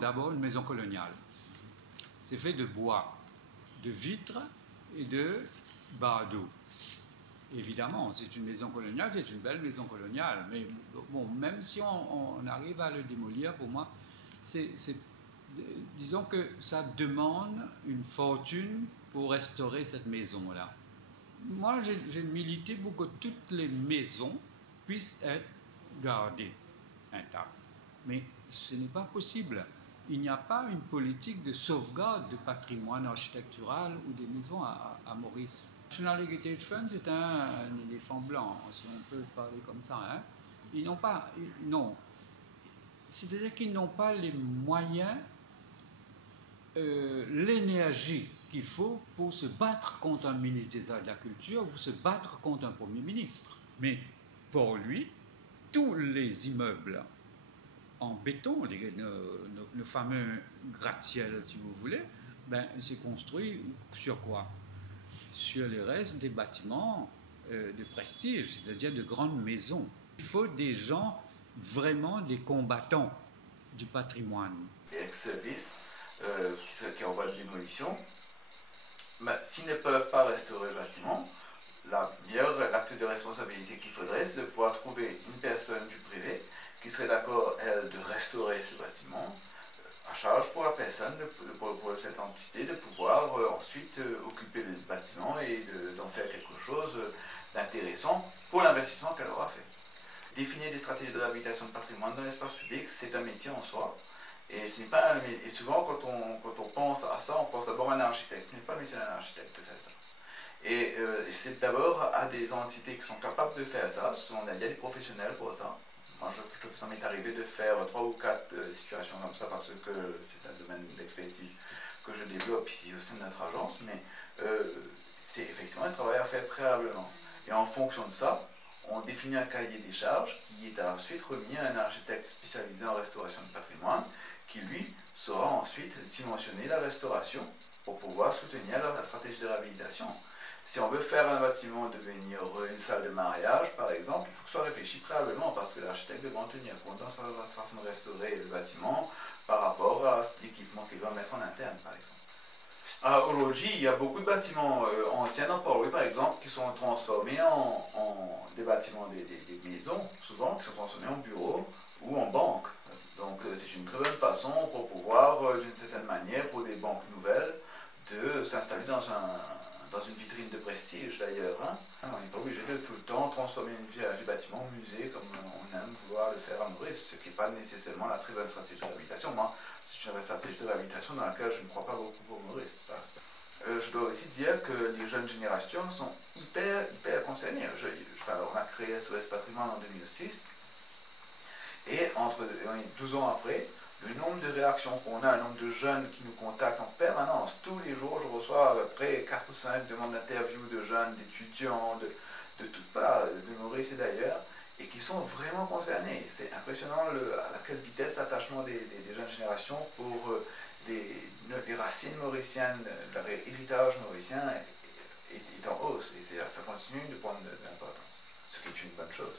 d'abord une maison coloniale. C'est fait de bois, de vitres et de bardeaux. Évidemment, c'est une maison coloniale, c'est une belle maison coloniale, mais bon, même si on arrive à le démolir, pour moi, disons que ça demande une fortune pour restaurer cette maison-là. Moi, j'ai milité pour que toutes les maisons puissent être gardées intactes, mais ce n'est pas possible. Il n'y a pas une politique de sauvegarde de patrimoine architectural ou des maisons à Maurice. National Heritage Fund, c'est un éléphant blanc, si on peut parler comme ça. Hein. Ils n'ont pas... Non. C'est-à-dire qu'ils n'ont pas les moyens, l'énergie qu'il faut pour se battre contre un ministre des Arts et de la Culture, pour se battre contre un Premier ministre. Mais pour lui, tous les immeubles en béton, nos fameux gratte-ciel, si vous voulez, ben, c'est construit sur quoi? Sur les restes des bâtiments de prestige, c'est-à-dire de grandes maisons. Il faut des gens, vraiment des combattants du patrimoine. Les ex-services qui envoient de démolition, ben, s'ils ne peuvent pas restaurer le bâtiment, l'acte de responsabilité qu'il faudrait, c'est de pouvoir trouver une personne du privé qui serait d'accord, elle, de restaurer ce bâtiment, à charge pour la personne, pour cette entité, de pouvoir ensuite occuper le bâtiment et d'en faire quelque chose d'intéressant pour l'investissement qu'elle aura fait. Définir des stratégies de réhabilitation de patrimoine dans l'espace public, c'est un métier en soi. Et, et souvent, quand on pense à ça, on pense d'abord à un architecte. Ce n'est pas le métier d'un architecte de faire ça. Et c'est d'abord à des entités qui sont capables de faire ça. Il y a des professionnels pour ça. Moi, ça m'est arrivé de faire 3 ou 4 situations comme ça parce que c'est un domaine d'expertise que je développe ici au sein de notre agence, mais c'est effectivement un travail à faire préalablement. Et en fonction de ça, on définit un cahier des charges qui est ensuite remis à un architecte spécialisé en restauration de patrimoine qui, lui, saura ensuite dimensionner la restauration pour pouvoir soutenir la stratégie de réhabilitation. Si on veut faire un bâtiment devenir une salle de mariage, par exemple, il faut que ce soit réfléchi préalablement parce que l'architecte devra en tenir compte dans sa façon de restaurer le bâtiment par rapport à l'équipement qu'il va mettre en interne, par exemple. Aujourd'hui, il y a beaucoup de bâtiments anciens dans Port-Louis, par exemple, qui sont transformés en des bâtiments, des maisons, souvent, qui sont transformés en bureaux ou en banques. Donc, c'est une très bonne façon pour pouvoir, d'une certaine manière, pour des banques nouvelles, de s'installer dans une vitrine de prestige d'ailleurs. Hein. On n'est pas obligé de tout le temps transformer un bâtiment en musée comme on aime vouloir le faire à Maurice, ce qui n'est pas nécessairement la très bonne stratégie de réhabilitation. Moi, c'est une stratégie de réhabilitation dans laquelle je ne crois pas beaucoup pour Maurice. Je dois aussi dire que les jeunes générations sont hyper concernées. On a créé SOS Patrimoine en 2006 et 12 ans après, le nombre de réactions qu'on a, le nombre de jeunes qui nous contactent en permanence, tous les jours, je reçois à peu près 4 ou 5 demandes d'interview de jeunes, d'étudiants, de toutes parts, de Maurice et d'ailleurs, et qui sont vraiment concernés. C'est impressionnant à quelle vitesse l'attachement des jeunes générations pour les racines mauriciennes, l'héritage mauricien est en hausse, et ça continue de prendre de l'importance, ce qui est une bonne chose.